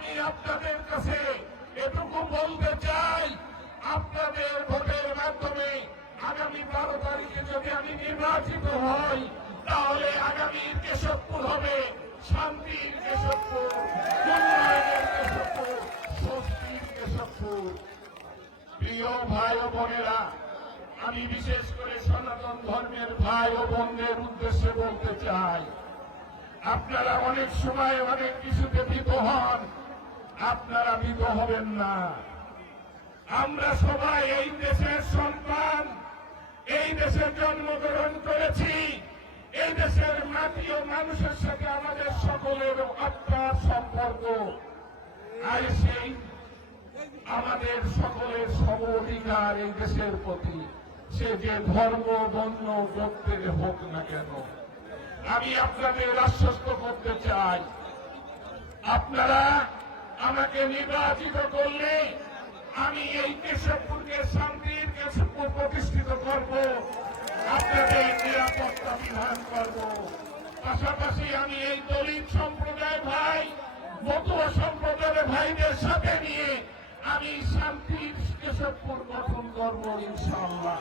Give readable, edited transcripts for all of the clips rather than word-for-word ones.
আমি আপনাদের কাছে এটুকু বলতে চাই, আপনাদের ভোটের মাধ্যমে আগামী 12 তারিখে যদি আমি নির্বাচিত হই, তাহলে আগামীর কেশবপুর হবে শান্তির কেশবপুর, উন্নয়নের কেশবপুর, স্বস্তির কেশবপুর। প্রিয় ভাই ও বোনেরা, আমি বিশেষ করে সনাতন ধর্মের ভাই ও বোনদের উদ্দেশ্যে বলতে চাই, আপনারা অনেক সময় অনেক কিছুতে ভীত হন, আপনারা ভীত হবেন না। আমরা সবাই এই দেশের সন্তান, এই দেশে জন্মগ্রহণ করেছি, এই দেশের মাটি ও মানুষের সাথে আমাদের সকলের আত্মার সম্পর্ক। আর সেই আমাদের সকলের সম অধিকার এই দেশের প্রতি, সে যে ধর্ম বর্ণ গোত্রের হোক না কেন। আমি আপনাদের আশ্বস্ত করতে চাই, আপনারা আমাকে নির্বাচিত করলে আমি এই কেশবপুরকে শান্তির কেশবপুর প্রতিষ্ঠিত করব, আপনাদের নিরাপত্তা বিধান করব। পাশাপাশি আমি এই দলিত সম্প্রদায় ভাই, মতুয়া সম্প্রদায়ের ভাইদের সাথে নিয়ে আমি শান্তির কেশবপুর গঠন করব ইনশাআল্লাহ।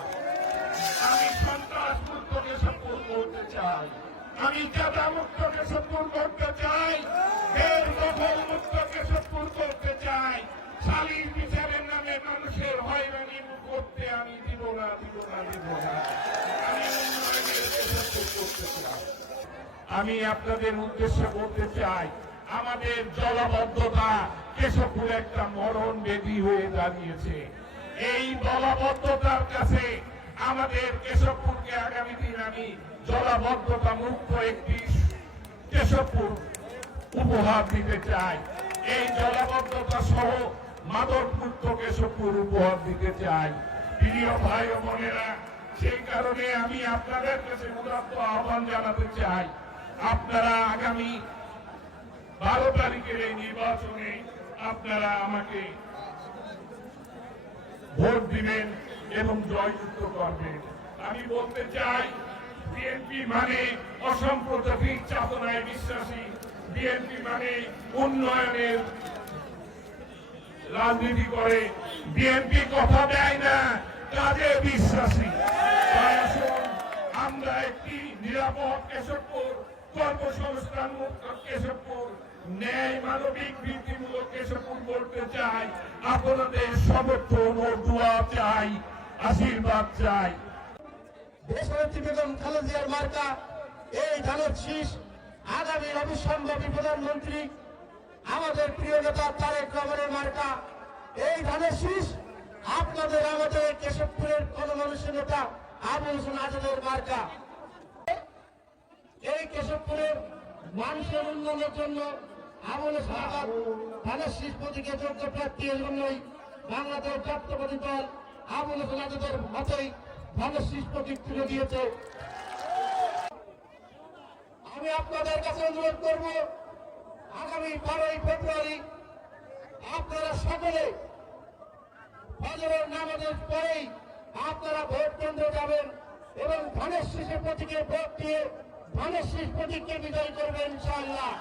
আমি সন্ত্রাস মুক্ত কেশবপুর করতে চাই, আমি চাঁদা মুক্ত কেশবপুর করতে চাই, এর দখল মুক্ত কেশবপুর করতে চাই। সালিস বিচারের নামে মানুষের হয়রানি করতে আমি দিব না। আমি উন্নয়নের কেশবপুর করতে চাই। আমি আপনাদের উদ্দেশ্যে বলতে চাই, আমাদের জলাবদ্ধতা কেশবপুর একটা মরণ বেদি হয়ে দাঁড়িয়েছে। এই জলাবদ্ধতার কাছে আমাদের কেশবপুরকে আগামী দিন আমি জলাবদ্ধতা মুক্ত একটি কেশবপুর উপহার দিতে চাই। এই জলাবদ্ধতা সহ মাদক মুক্ত কেশবপুর উপহার দিতে চাই। প্রিয় ভাই ও বোনেরা, সেই কারণে আমি আপনাদের কাছে উদাত্ত আহ্বান জানাতে চাই, আপনারা আগামী 12 তারিখের এই নির্বাচনে আপনারা আমাকে ভোট দিবেন এবং জয়যুক্ত করবেন। আমি বলতে চাই, বিএনপি মানে অসাম্প্রদায়িক চেতনায় বিশ্বাসী, বিএনপি মানে উন্নয়নের রাজনীতি করে, বিএনপি কথা দেয় না, কাজে বিশ্বাসী। আমরা একটি নিরাপদ কেশবপুর, কর্মসংস্থান মুক্ত কেশবপুর, ন্যায় মানবিক ভিত্তিমূলক কেশবপুর বলতে চাই। আপনাদের সমর্থন ও দোয়া চাই, আশীর্বাদ চাই। দেশনেত্রী বেগম খালেদা জিয়ার মার্কা এই ধানের শীষ, আগামী অবিসম্ভাবী প্রধানমন্ত্রী আমাদের প্রিয় নেতা তারেক রহমানের মার্কা এই ধানের শীষ, আপনাদের আমাদের কেশবপুরের গণমানুষের নেতা আবুল হোসেন আজাদের মার্কা। এই কেশবপুরের মানুষের উন্নয়নের জন্য আবুল হোসেন আজাদ ধানের শীষ প্রতীকে যোগ্য প্রার্থী, এর জন্যই বাংলাদেশ জাতীয়তাবাদী দল আবুল হোসেন আজাদের মতোই ধানের শীষ প্রতীক তুলে দিয়েছে। আমি আপনাদের কাছে অনুরোধ করব, আগামী 12ই ফেব্রুয়ারি আপনারা সকলে ফজরের নামাজের পরেই আপনারা ভোট কেন্দ্রে যাবেন এবং ধানের শীষের প্রতীকে ভোট দিয়ে ধানের শীষ প্রতীককে বিজয় করবেন ইনশাআল্লাহ।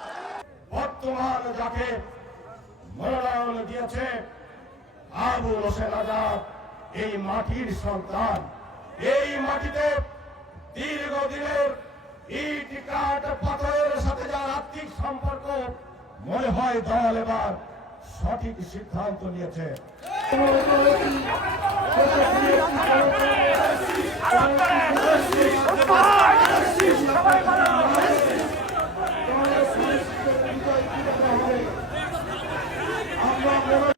বর্তমান যাকে মনোনয়ন দিয়েছে আবুল হোসেন আজাদ, এই মাটির সন্তান, এই মাটিতে দীর্ঘদিনের ইট কাঠ পাথরের সাথে যার আর্থিক সম্পর্ক, মনে হয় দল এবার সঠিক সিদ্ধান্ত নিয়েছে।